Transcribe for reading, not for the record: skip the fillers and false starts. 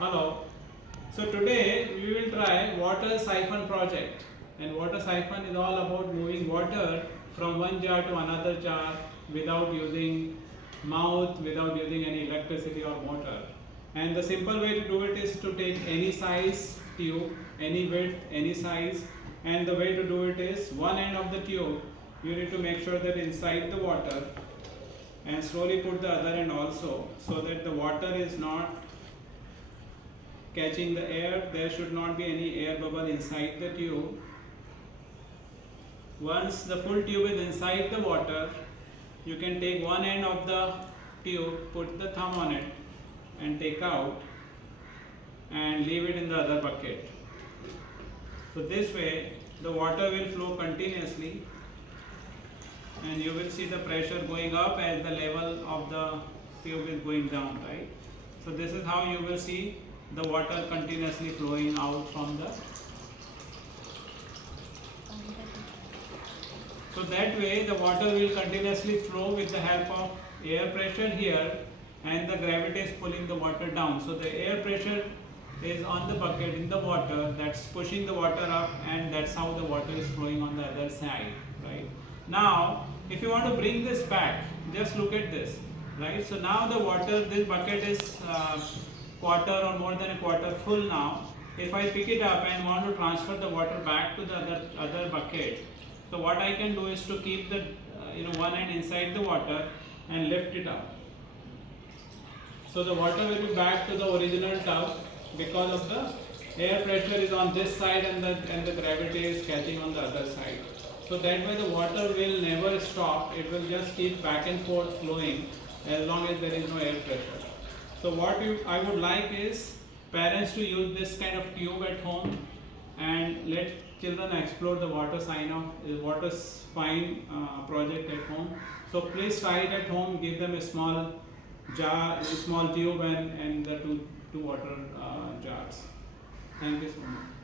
Hello. So today we will try water siphon project, and water siphon is all about moving water from one jar to another jar without using mouth, without using any electricity or motor. And the simple way to do it is to take any size tube, any width, any size, and the way to do it is one end of the tube you need to make sure that inside the water, and slowly put the other end also, so that the water is not catching the air. There should not be any air bubble inside the tube. Once the full tube is inside the water, you can take one end of the tube, put the thumb on it and take out and leave it in the other bucket. So this way the water will flow continuously and you will see the pressure going up as the level of the tube is going down, right? So this is how you will see the water continuously flowing out from the. So that way the water will continuously flow with the help of air pressure here, and the gravity is pulling the water down. So the air pressure is on the bucket in the water, that's pushing the water up, and that's how the water is flowing on the other side, right? Now if you want to bring this back, just look at this, right? So now the water, this bucket is quarter or more than a quarter full now. If I pick it up and want to transfer the water back to the other bucket, so what I can do is to keep the one end inside the water and lift it up. So the water will be back to the original tub because of the air pressure is on this side and the gravity is catching on the other side. So that way the water will never stop, it will just keep back and forth flowing as long as there is no air pressure. So what I would like is parents to use this kind of tube at home and let children explore the water spine project at home. So please try it at home, give them a small jar, a small tube and the two water jars. Thank you so much.